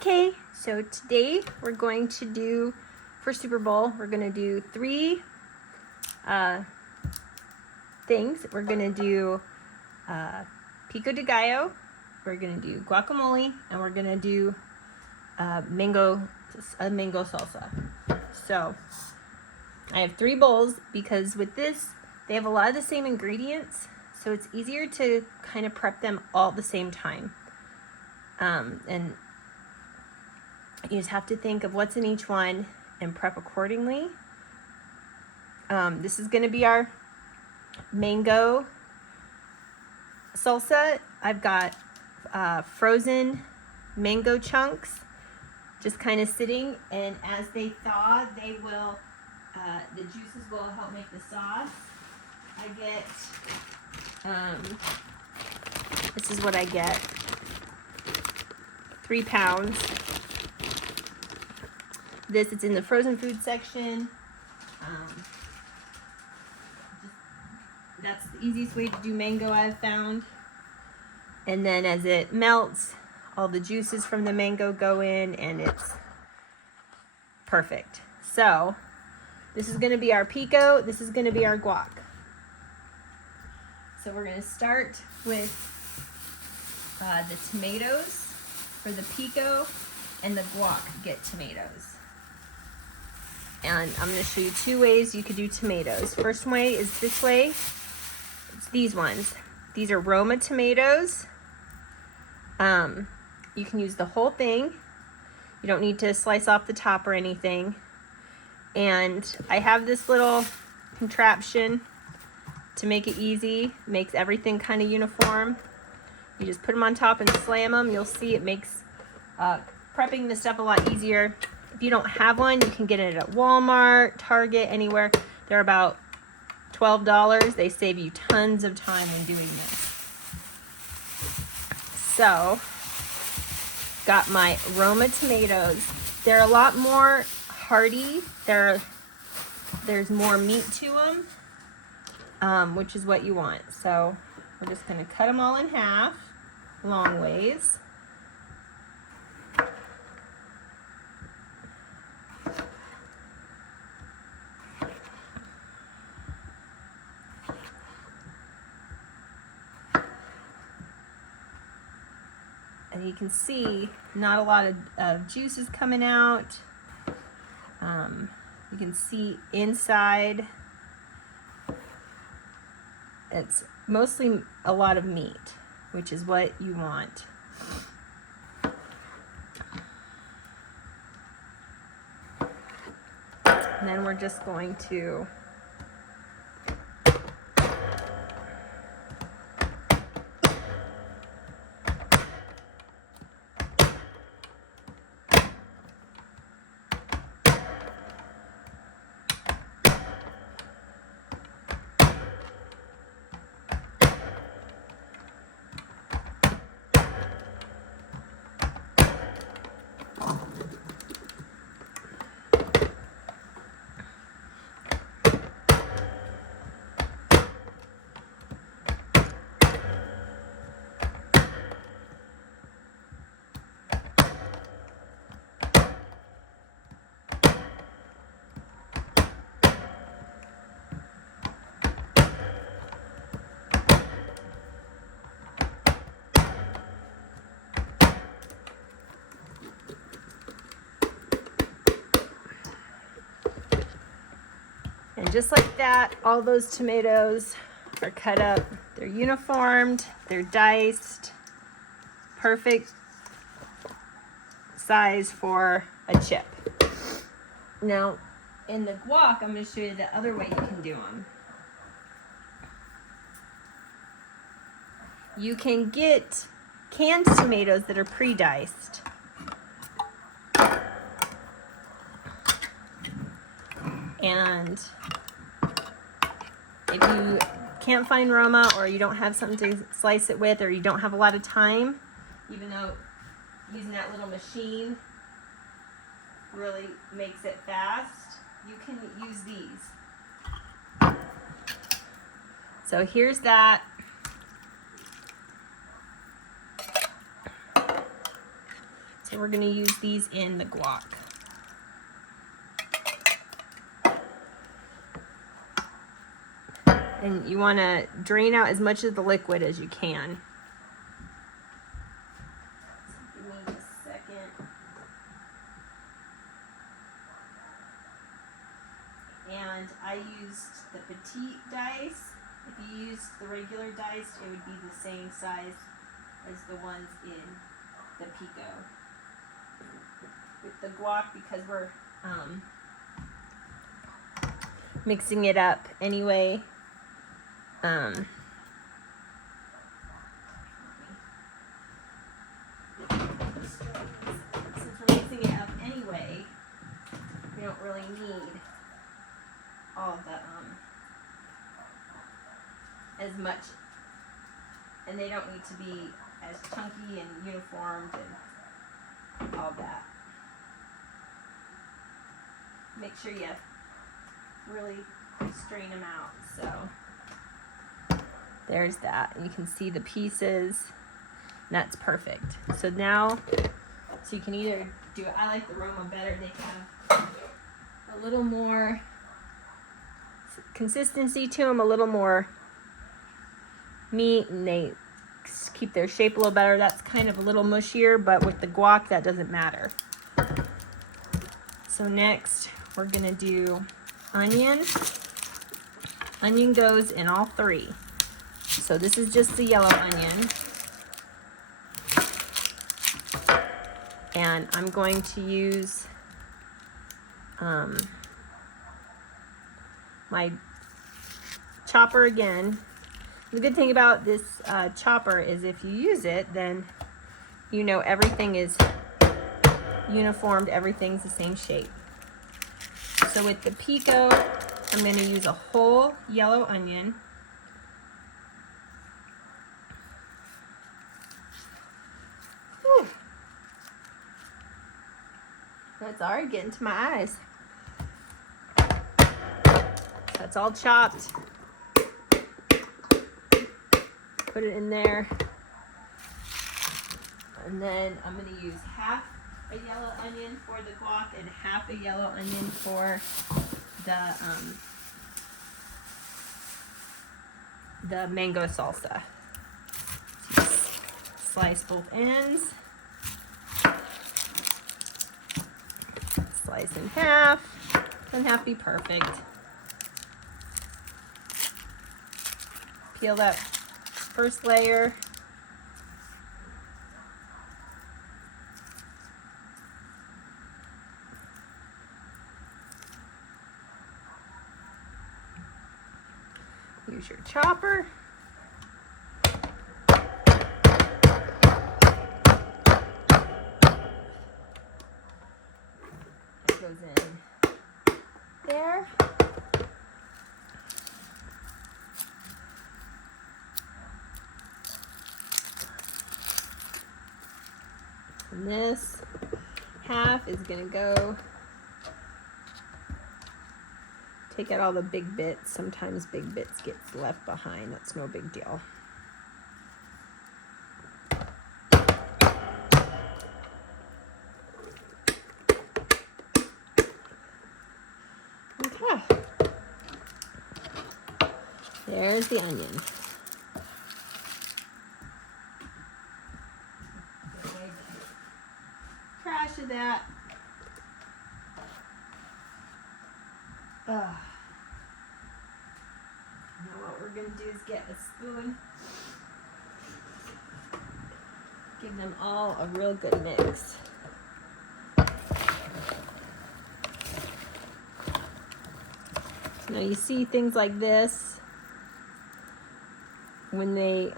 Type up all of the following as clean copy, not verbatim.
Okay, so today we're going to do, for Super Bowl, we're going to do three things. We're going to do pico de gallo, we're going to do guacamole, and we're going to do mango salsa. So I have 3 bowls because with this, they have a lot of the same ingredients, so it's easier to kind of prep them all at the same time. And you just have to think of what's in each one and prep accordingly. This is going to be our mango salsa. I've got frozen mango chunks just kind of sitting, and as they thaw, they will, the juices will help make the sauce. I get, this is what I get, 3 pounds. This, it's in the frozen food section. That's the easiest way to do mango I've found. And then as it melts, all the juices from the mango go in and it's perfect. So this is going to be our pico, this is going to be our guac. So we're going to start with the tomatoes for the pico, and the guac get tomatoes. And I'm going to show you 2 ways you could do tomatoes. First way is this way. It's these ones. These are Roma tomatoes. You can use the whole thing. You don't need to slice off the top or anything. And I have this little contraption to make it easy. Makes everything kind of uniform. You just put them on top and slam them. You'll see it makes prepping this stuff a lot easier. If you don't have one, you can get it at Walmart, Target, anywhere. They're about $12. They save you tons of time when doing this. So, got my Roma tomatoes. They're a lot more hearty. There's more meat to them, which is what you want. So, we're just going to cut them all in half, long ways. And you can see not a lot of juices coming out. You can see inside. It's mostly a lot of meat, which is what you want. And then we're just going to And just like that, all those tomatoes are cut up. They're uniformed, they're diced, perfect size for a chip. Now, in the guac, I'm going to show you the other way you can do them. You can get canned tomatoes that are pre-diced. And if you can't find Roma, or you don't have something to slice it with, or you don't have a lot of time, even though using that little machine really makes it fast, you can use these. So here's that. So we're going to use these in the guac. And you want to drain out as much of the liquid as you can. So give me just a second. And I used the petite dice. If you used the regular dice, it would be the same size as the ones in the Pico. With the guac, because we're mixing it up anyway, since we're mixing it up anyway, we don't really need all of the as much, and they don't need to be as chunky and uniformed and all that. Make sure you really strain them out. So there's that. You can see the pieces. That's perfect. So now, so you can either do it. I like the Roma better. They have a little more consistency to them, a little more meat, and they keep their shape a little better. That's kind of a little mushier, but with the guac, that doesn't matter. So next, we're gonna do onion. Onion goes in all three. So this is just the yellow onion. And I'm going to use my chopper again. The good thing about this chopper is if you use it, then you know everything is uniformed, everything's the same shape. So with the Pico, I'm going to use a whole yellow onion. Whew. That's already getting to my eyes. That's all chopped. Put it in there. And then I'm going to use half a yellow onion for the guac and half a yellow onion for the mango salsa. Slice both ends. Slice in half. Doesn't have to be perfect. Peel that first layer. Use your chopper. It goes in there. And this half is going to go. Take out all the big bits. Sometimes big bits get left behind. That's no big deal. Okay. There's the onion. Trash of that. Now what we're going to do is get a spoon. Give them all a real good mix. Now you see things like this, when they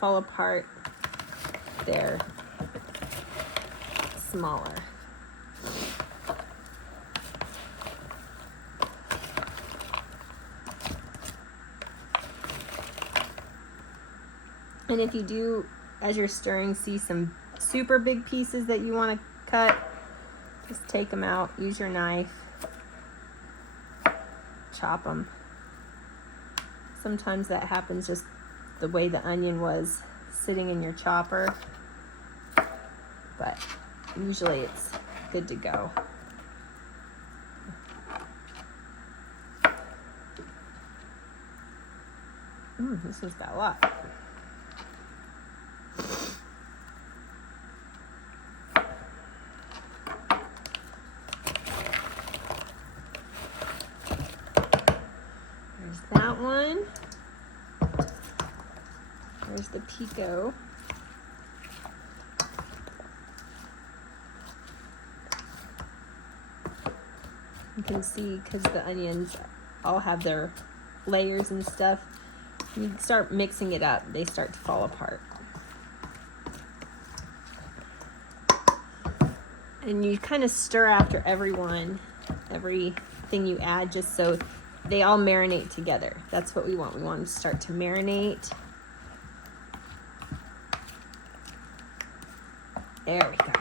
fall apart, they're smaller. And if you do, as you're stirring, see some super big pieces that you want to cut, just take them out, use your knife, chop them. Sometimes that happens just the way the onion was sitting in your chopper. but usually it's good to go. This one's got a lot. There's that one. There's the Pico. You can see because the onions all have their layers and stuff. You start mixing it up, they start to fall apart. And you kind of stir after everything you add, just so they all marinate together. That's what we want. We want them to start to marinate. There we go.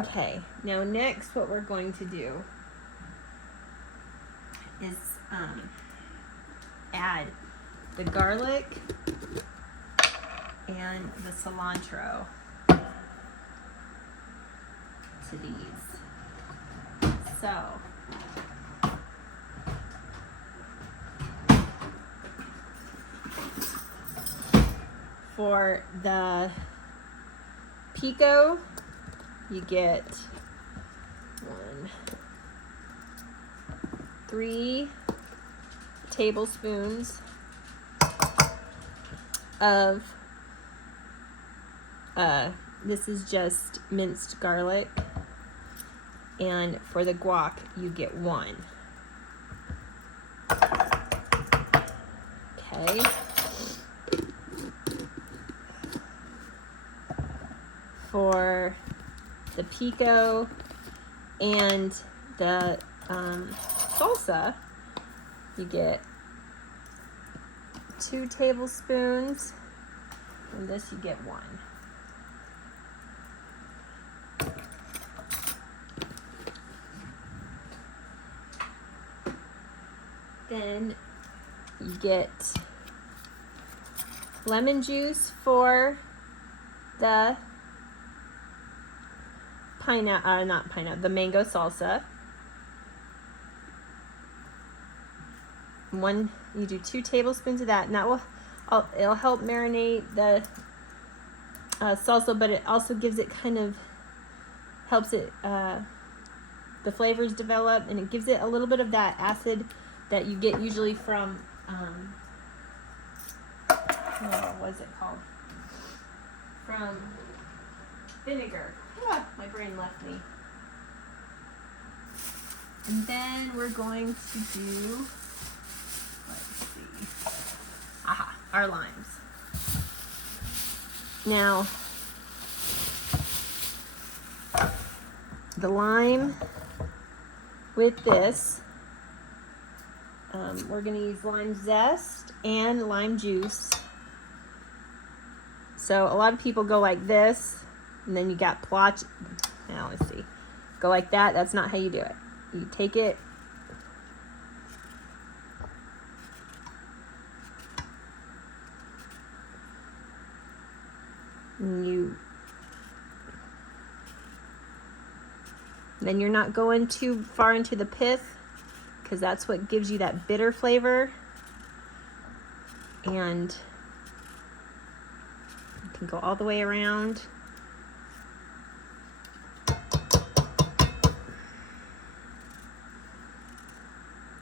Okay, now next what we're going to do is add the garlic and the cilantro to these. So for the Pico, you get 3 tablespoons of this is just minced garlic, and for the guac you get 1. Okay. For the Pico and the salsa, you get 2 tablespoons, and this you get 1. Then you get lemon juice for the the mango salsa. You do 2 tablespoons of that, and that it'll help marinate the salsa, but it also gives it helps it the flavors develop, and it gives it a little bit of that acid that you get usually from what is it called? From vinegar. My brain left me. And then we're going to do, let's see, our limes. Now, the lime with this, we're going to use lime zest and lime juice. So a lot of people go like this, and then you got plotch. Now let's see. Go like that. That's not how you do it. You take it, and then you're not going too far into the pith, because that's what gives you that bitter flavor. And you can go all the way around.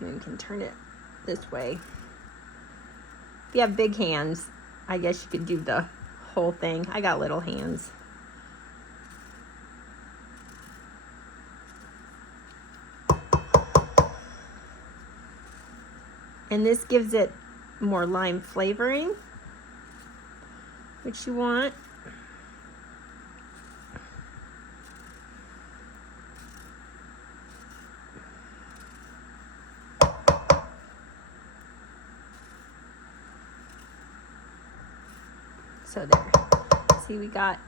And you can turn it this way. If you have big hands, I guess you could do the whole thing. I got little hands. And this gives it more lime flavoring, which you want. So there. See, we got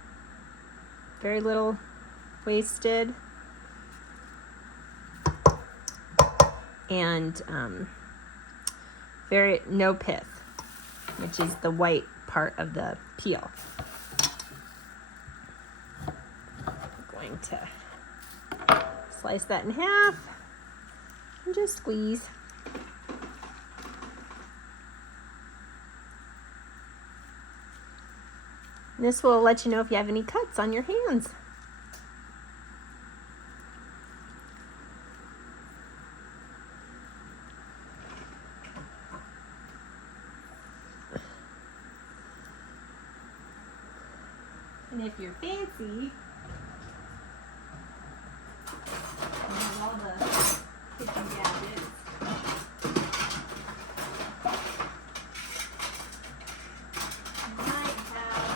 very little wasted, and no pith, which is the white part of the peel. going to slice that in half and just squeeze. And this will let you know if you have any cuts on your hands. And if you're fancy, you have all the kitchen gadgets. You might have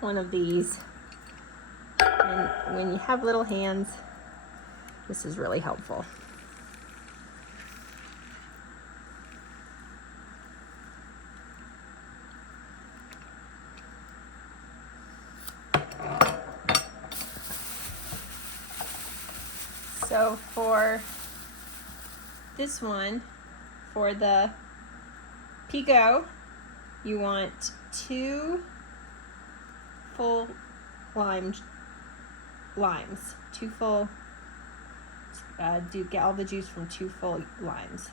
one of these. And when you have little hands, this is really helpful. So for this one, for the Pico, you want 2 full limes, 2 full, get all the juice from 2 full limes.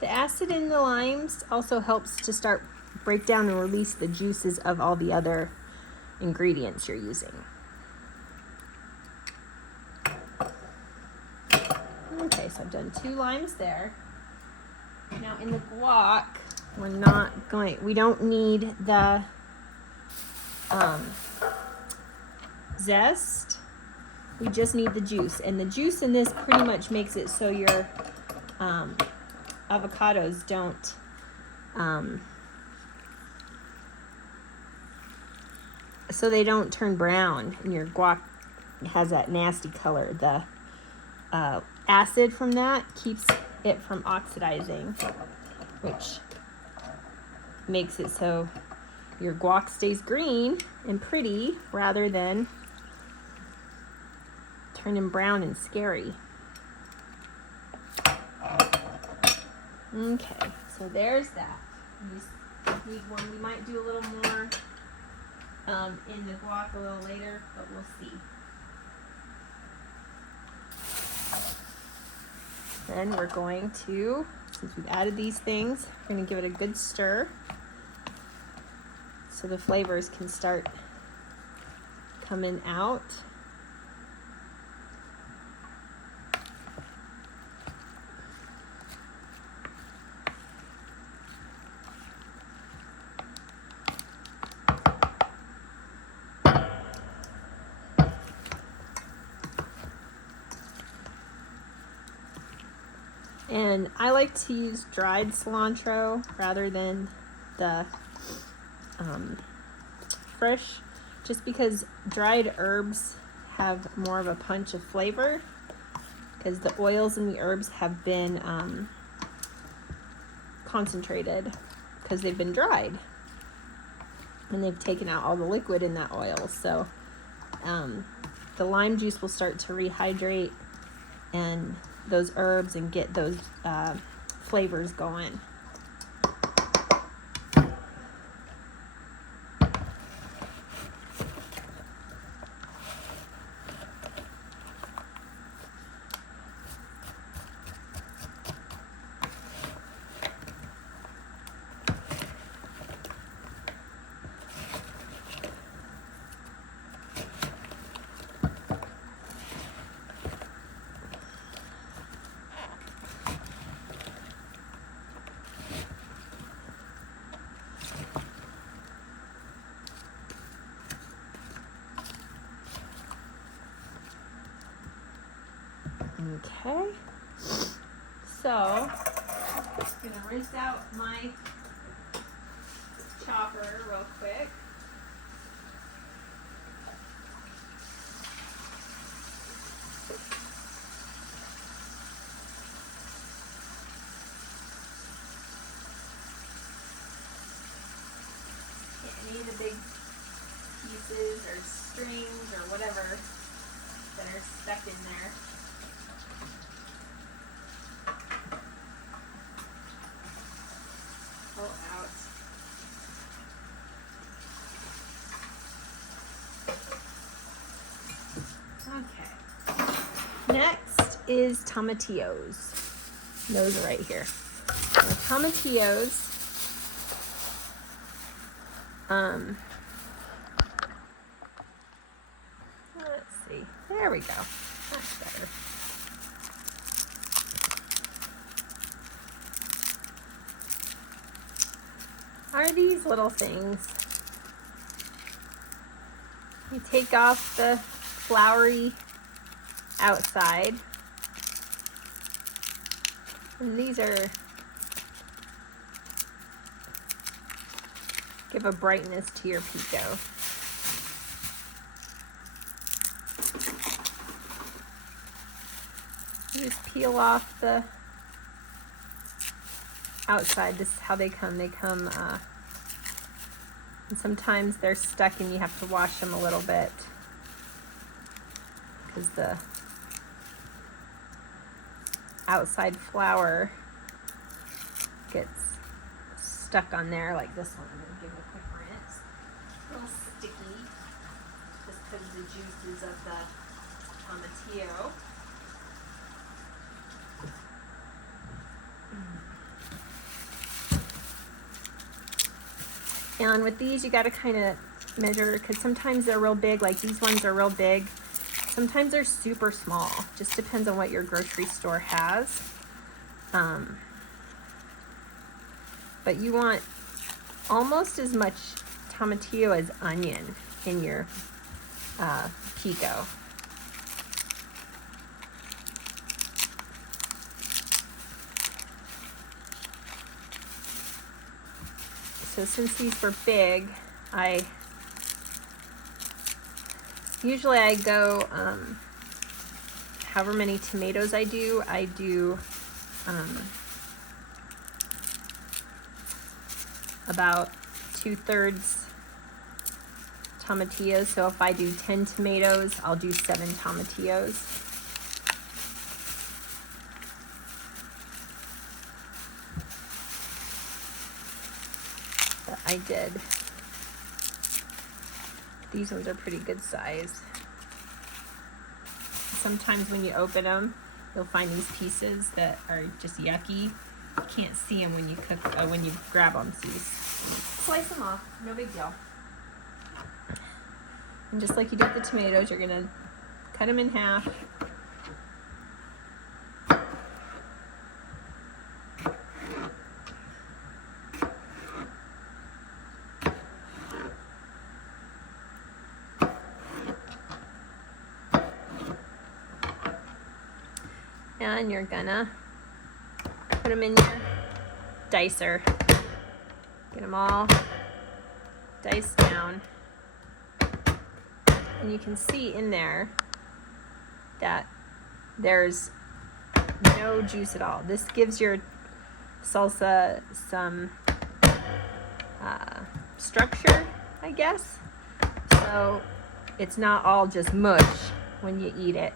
The acid in the limes also helps to break down and release the juices of all the other ingredients you're using. Okay, so I've done 2 limes there. Now in the guac, we don't need the zest. We just need the juice. And the juice in this pretty much makes it so your avocados don't so they don't turn brown and your guac has that nasty color. The acid from that keeps it from oxidizing, which makes it so your guac stays green and pretty rather than turning brown and scary. Okay, so there's that. We need one. We might do a little more in the guac a little later, but we'll see. Then we're going to, since we've added these things, we're going to give it a good stir so the flavors can start coming out. And I like to use dried cilantro rather than the fresh, just because dried herbs have more of a punch of flavor, because the oils in the herbs have been concentrated because they've been dried and they've taken out all the liquid in that oil. So the lime juice will start to rehydrate and those herbs and get those flavors going. Okay, so I'm gonna rinse out my chopper real quick. Any of the big pieces or strings or whatever that are stuck in there. Pull out. Okay. Next is tomatillos. Those are right here. The tomatillos. Let's see. There we go. That's better. Are these little things. You take off the floury outside. And these are give a brightness to your pico. You just peel off the outside. This is how they come. They come, and sometimes they're stuck and you have to wash them a little bit because the outside flour gets stuck on there, like this one. I'm going to give it a quick rinse. A little sticky just because of the juices of the tomatillo. And with these, you got to kind of measure because sometimes they're real big, like these ones are real big. Sometimes they're super small. Just depends on what your grocery store has. But you want almost as much tomatillo as onion in your pico. So since these were big, usually I go, however many tomatoes I do about 2/3 tomatillos. So if I do 10 tomatoes, I'll do 7 tomatillos. But I did. These ones are pretty good size. Sometimes when you open them, you'll find these pieces that are just yucky. You can't see them when you cook, when you grab them. So you slice them off, no big deal. And just like you did with the tomatoes, you're gonna cut them in half. And you're gonna put them in your dicer. Get them all diced down. And you can see in there that there's no juice at all. This gives your salsa some structure, I guess. So it's not all just mush when you eat it.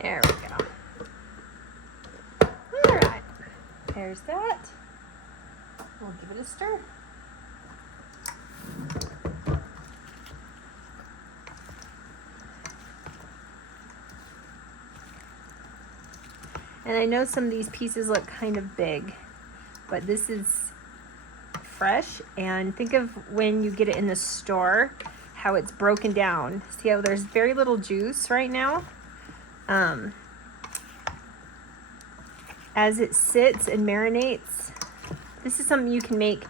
There we go. All right, there's that. We'll give it a stir. And I know some of these pieces look kind of big, but this is fresh. And think of when you get it in the store, how it's broken down. See how there's very little juice right now? as it sits and marinates. This is something you can make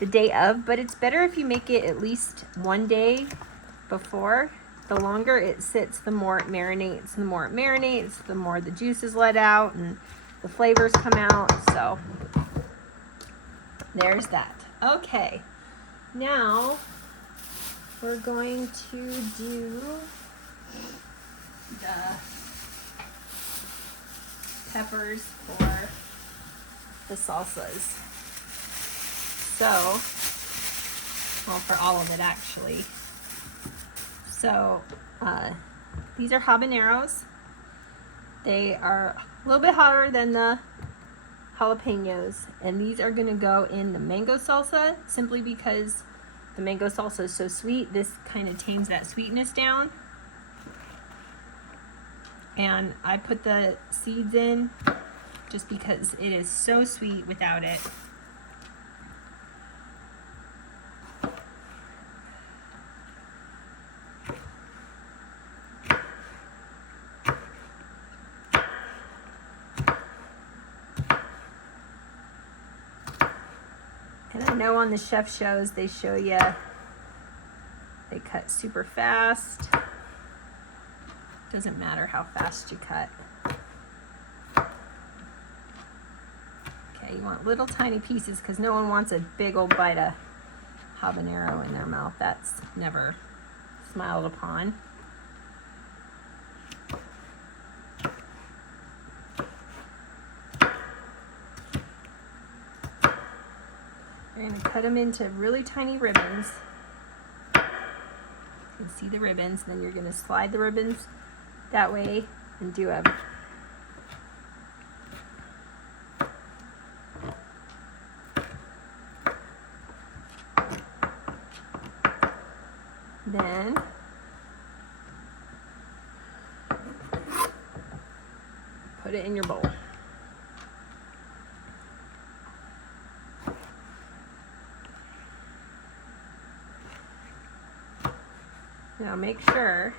the day of, but it's better if you make it at least one day before. The longer it sits, the more it marinates. The more it marinates, the more the juices let out and the flavors come out. So there's that. Okay, now we're going to do the peppers for the salsas. So, well, for all of it actually. So, these are habaneros. They are a little bit hotter than the jalapeños, and these are gonna go in the mango salsa simply because the mango salsa is so sweet. This kind of tames that sweetness down. And I put the seeds in just because it is so sweet without it. And I know on the chef shows they show you they cut super fast. Doesn't matter how fast you cut. Okay, you want little tiny pieces because no one wants a big old bite of habanero in their mouth. That's never smiled upon. You're going to cut them into really tiny ribbons. You can see the ribbons. Then you're going to slide the ribbons that way and do a then put it in your bowl. Now make sure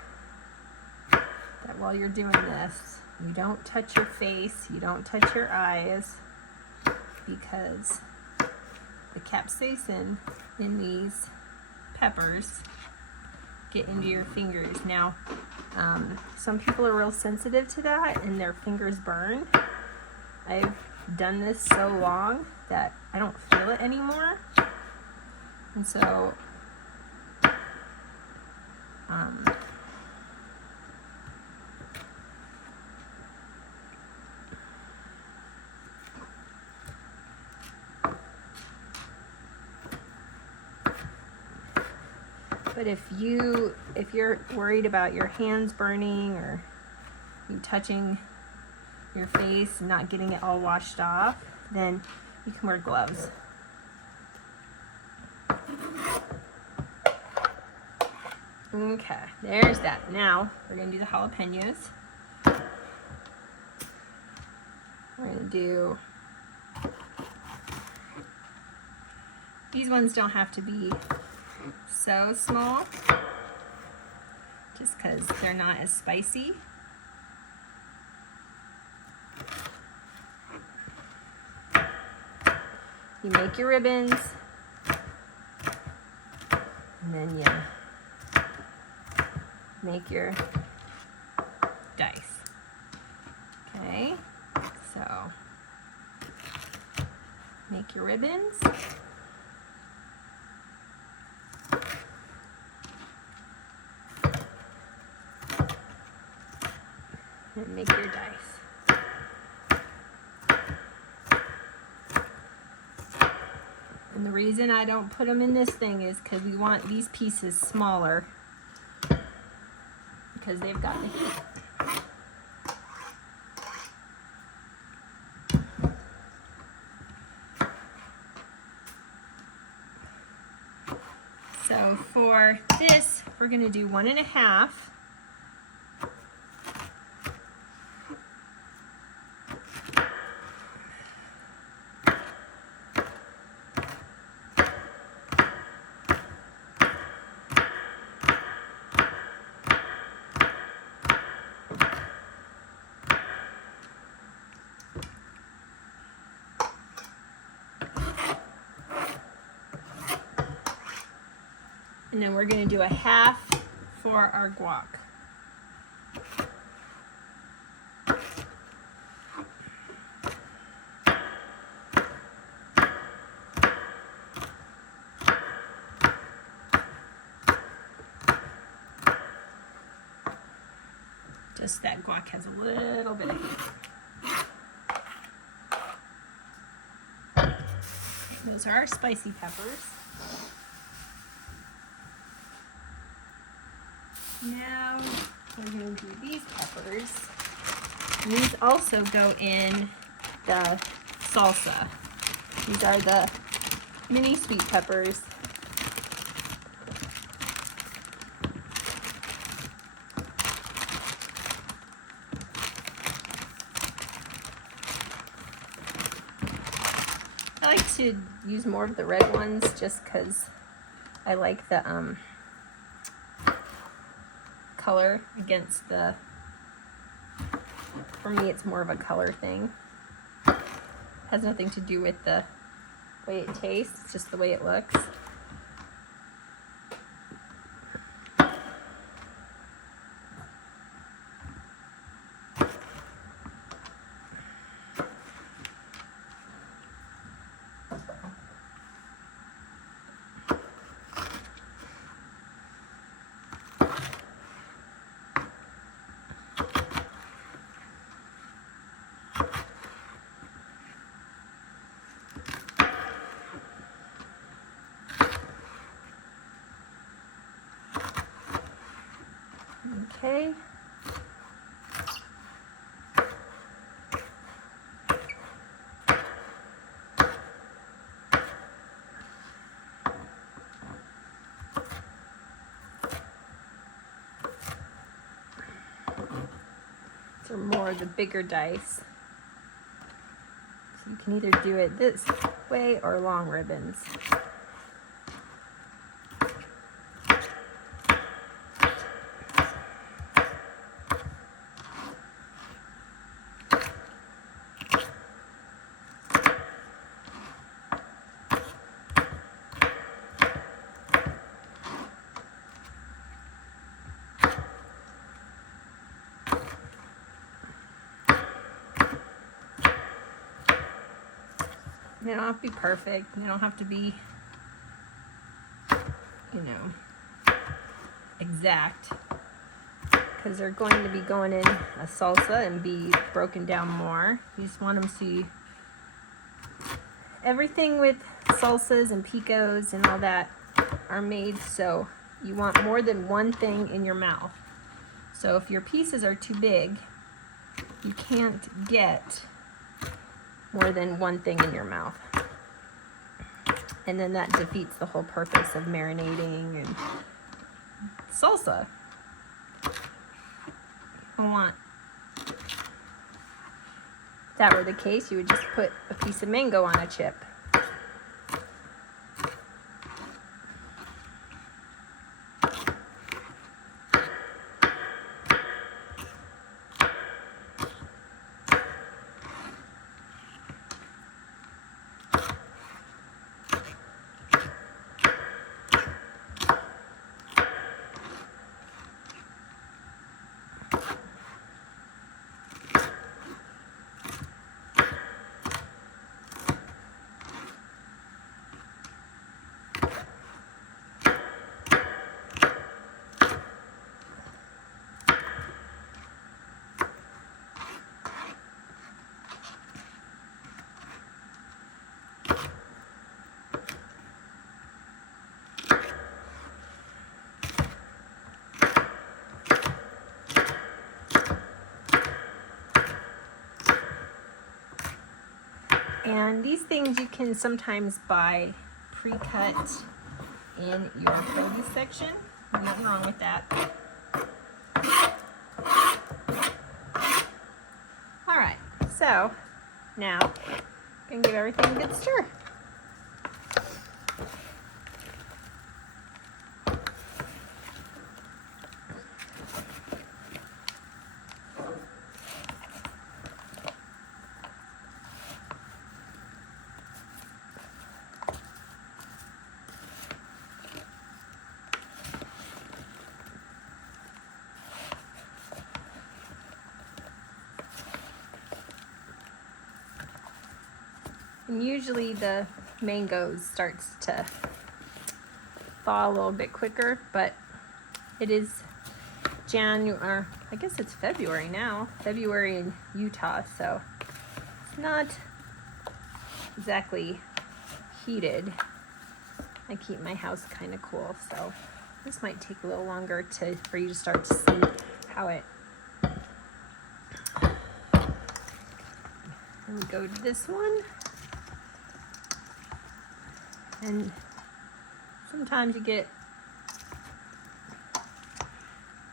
that while you're doing this, you don't touch your face, you don't touch your eyes, because the capsaicin in these peppers get into your fingers. Now, some people are real sensitive to that and their fingers burn. I've done this so long that I don't feel it anymore. And so, but if you're worried about your hands burning or you touching your face and not getting it all washed off, then you can wear gloves. Okay, there's that. Now we're gonna do the jalapeños. We're gonna do, these ones don't have to be so small, just because they're not as spicy. You make your ribbons, and then you make your dice. Okay, so make your ribbons. And make your dice. And the reason I don't put them in this thing is because we want these pieces smaller, because they've got the heat. So for this, we're going to do 1.5. And then we're going to do a half for our guac. Just that guac has a little bit of heat. Those are our spicy peppers. Now we're going to do these peppers. And these also go in the salsa. These are the mini sweet peppers. I like to use more of the red ones just because I like the color against the, for me it's more of a color thing. Has nothing to do with the way it tastes, it's just the way it looks. Okay. These are more of the bigger dice. So you can either do it this way or long ribbons. They don't have to be perfect. They don't have to be, you know, exact. Because they're going to be going in a salsa and be broken down more. You just want them to, everything with salsas and picos and all that are made so you want more than one thing in your mouth. So if your pieces are too big, you can't get more than one thing in your mouth. And then that defeats the whole purpose of marinating and salsa. You want, if that were the case, you would just put a piece of mango on a chip. And these things you can sometimes buy pre-cut in your produce section. There's nothing wrong with that. All right, so now I'm gonna give everything a good stir. And usually the mango starts to thaw a little bit quicker, but it is January, I guess it's February now, February in Utah, so it's not exactly heated. I keep my house kind of cool, so this might take a little longer for you to start to see how it. And we go to this one, and sometimes you get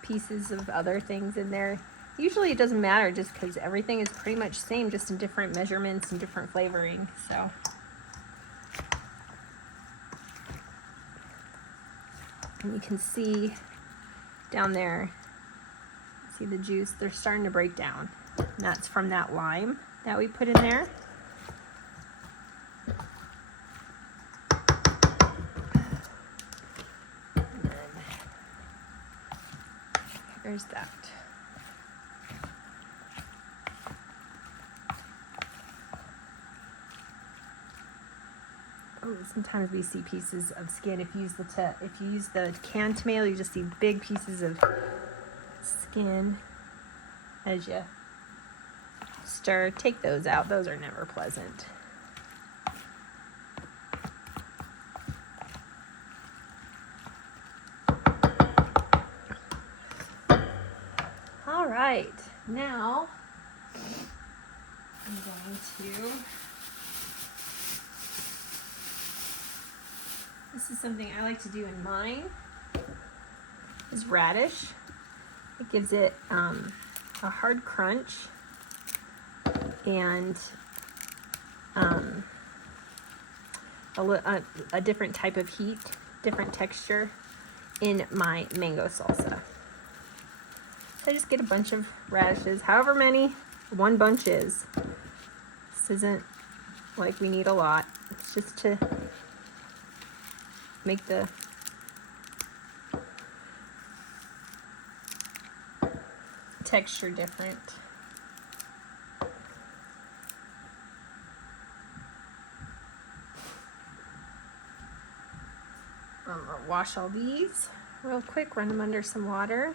pieces of other things in there. Usually it doesn't matter just because everything is pretty much the same, just in different measurements and different flavoring. So and you can see down there, see the juice, they're starting to break down. And that's from that lime that we put in there. And then there's that. Oh, sometimes we see pieces of skin. If you use the canned tomato, you just see big pieces of skin as you stir. Take those out. Those are never pleasant. All right, now I'm going to. This is something I like to do in mine, is radish. It gives it a hard crunch and a different type of heat, different texture in my mango salsa. So I just get a bunch of radishes, however many one bunch is. This isn't like we need a lot. It's just to make the texture different. I'll wash all these real quick, run them under some water.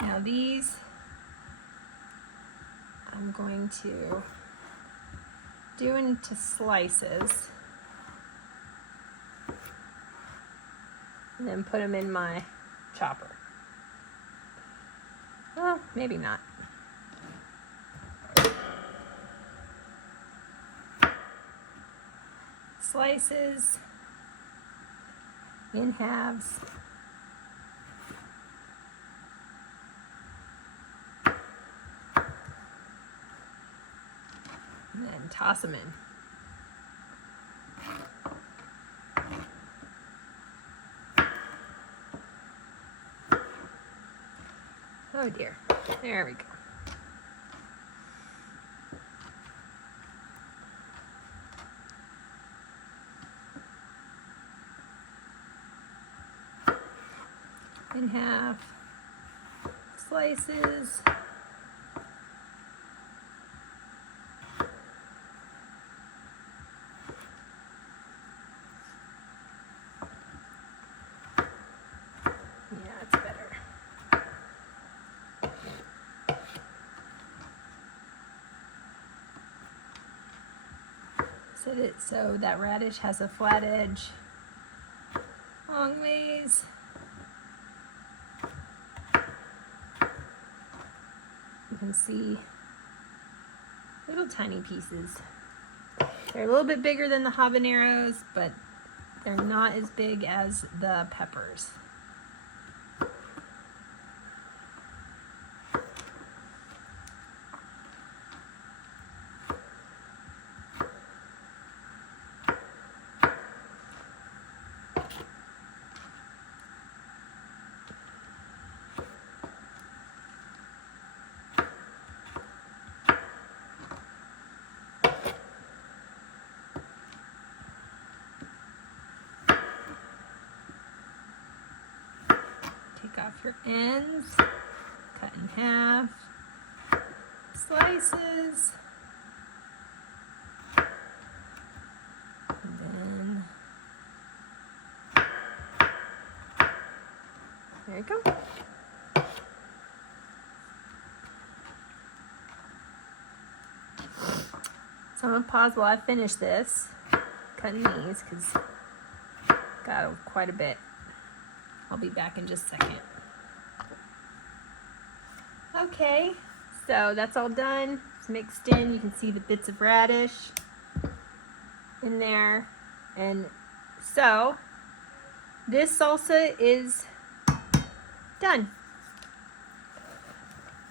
Now these, I'm going to do into slices and then put them in my chopper. Well, maybe not. Slices in halves. And then toss them in. Oh dear, there we go. In half, slices. Set it so that radish has a flat edge long ways. You can see little tiny pieces. They're a little bit bigger than the habaneros, but they're not as big as the peppers. off your ends, cut in half, slices, and then there you go. So I'm gonna pause while I finish this, cutting these, because got quite a bit. I'll be back in just a second. Okay, so that's all done. It's mixed in. You can see the bits of radish in there. And so this salsa is done.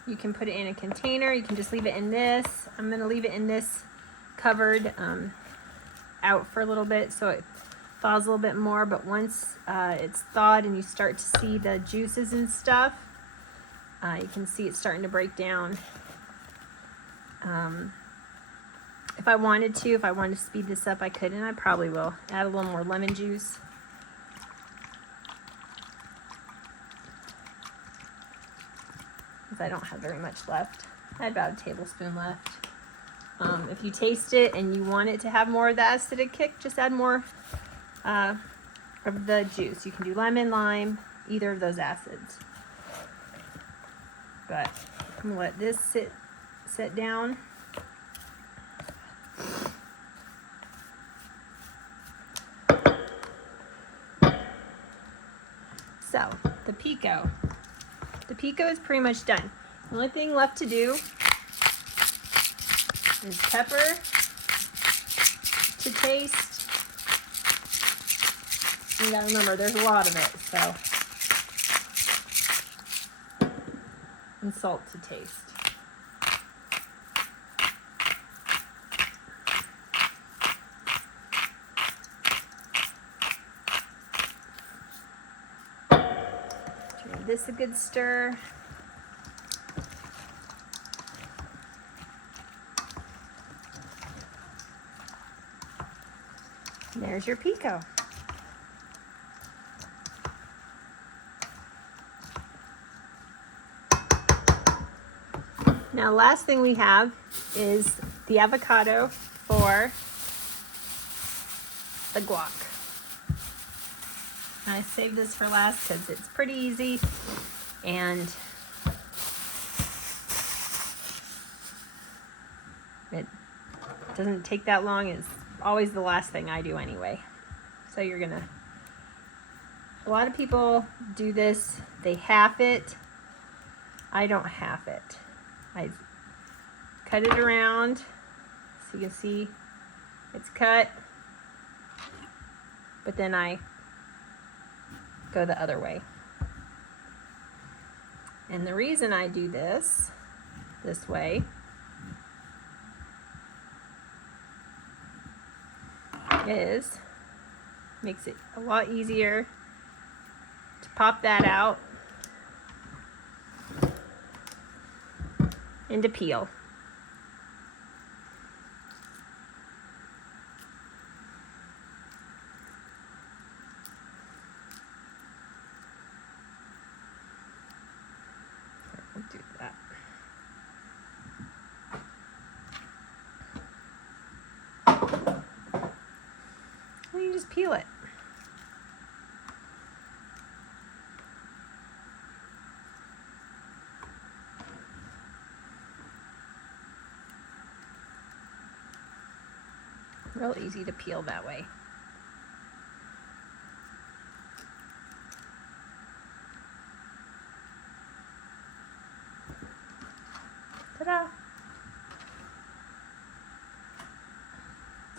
You can put it in a container. You can just leave it in this. I'm gonna leave it in this covered out for a little bit so it thaws a little bit more, but once it's thawed and you start to see the juices and stuff, you can see it's starting to break down. If I wanted to speed this up, I could, and I probably will add a little more lemon juice. Because I don't have very much left. I had about a tablespoon left. If you taste it and you want it to have more of the acidic kick, just add more of the juice. You can do lemon, lime, either of those acids. But I'm gonna let this sit down. So the pico is pretty much done. The only thing left to do is pepper to taste. You gotta remember, there's a lot of it, so. And salt to taste. Give this a good stir. And there's your pico. Now, last thing we have is the avocado for the guac. I saved this for last because it's pretty easy and it doesn't take that long. It's always the last thing I do anyway. So you're gonna, a lot of people do this, they half it. I don't half it. I cut it around so you can see it's cut, but then I go the other way. And the reason I do this way is makes it a lot easier to pop that out and to peel. I'll do that. Well, you just peel it. Real easy to peel that way. Ta-da!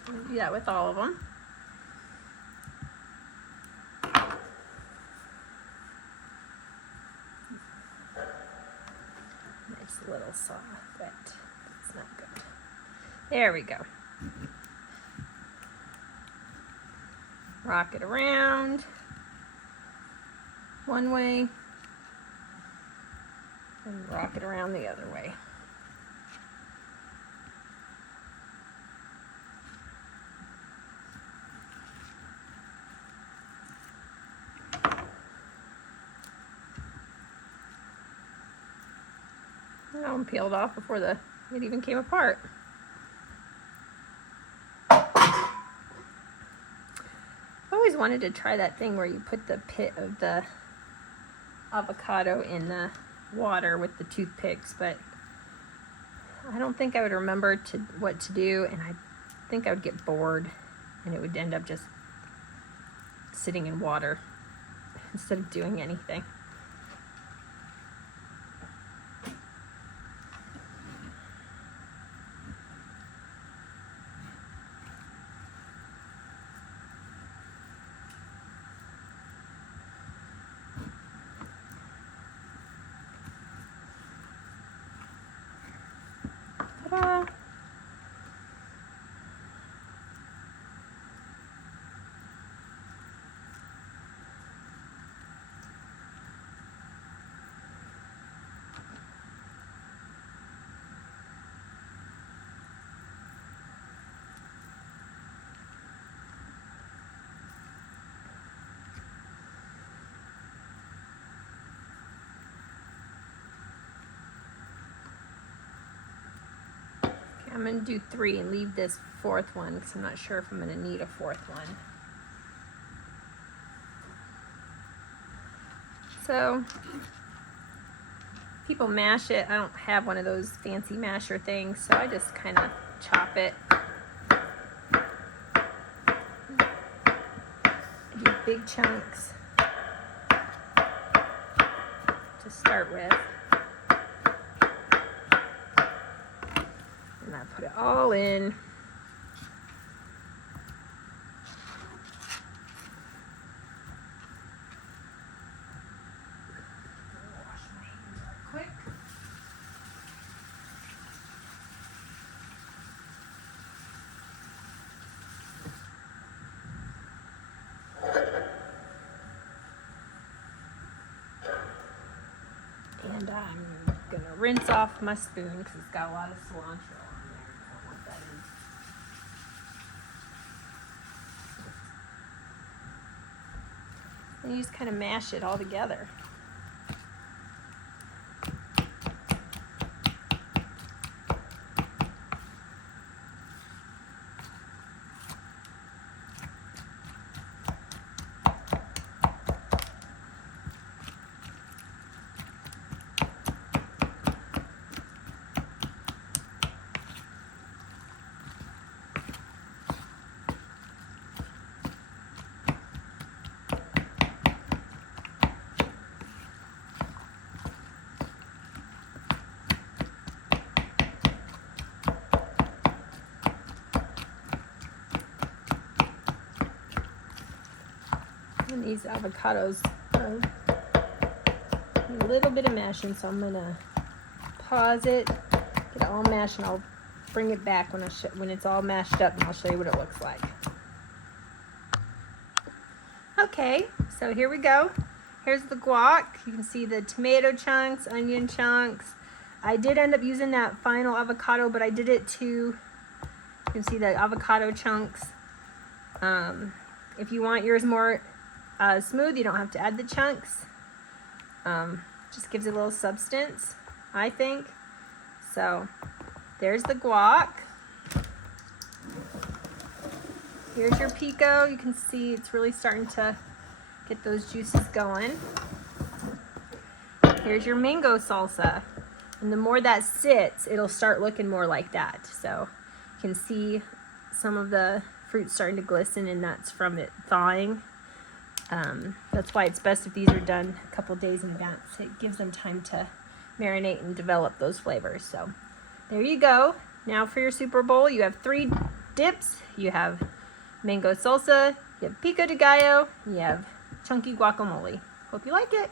So we'll do that with all of them. Nice little soft, but it's not good. There we go. Rock it around one way and rock it around the other way. That one peeled off before it even came apart. I always wanted to try that thing where you put the pit of the avocado in the water with the toothpicks, but I don't think I would remember what to do, and I think I would get bored and it would end up just sitting in water instead of doing anything. Ta-da! I'm going to do 3 and leave this 4th one because I'm not sure if I'm going to need a 4th one. So, people mash it. I don't have one of those fancy masher things, so I just kind of chop it. I do big chunks to start with. And I put it all in. Wash my hands real quick. And I'm gonna rinse off my spoon because it's got a lot of cilantro. And you just kind of mash it all together. And these avocados need a little bit of mashing, so I'm gonna pause it, get it all mashed, and I'll bring it back when it's all mashed up, and I'll show you what it looks like. Okay, so here we go. Here's the guac. You can see the tomato chunks, onion chunks. I did end up using that final avocado, but I did it too. You can see the avocado chunks. If you want yours more smooth, you don't have to add the chunks. Just gives it a little substance, I think. So there's the guac. Here's your pico. You can see it's really starting to get those juices going. Here's your mango salsa. And the more that sits, it'll start looking more like that. So you can see some of the fruit starting to glisten, and that's from it thawing. That's why it's best if these are done a couple days in advance. It gives them time to marinate and develop those flavors. So there you go. Now for your Super Bowl, you have 3 dips. You have mango salsa, you have pico de gallo, you have chunky guacamole. Hope you like it.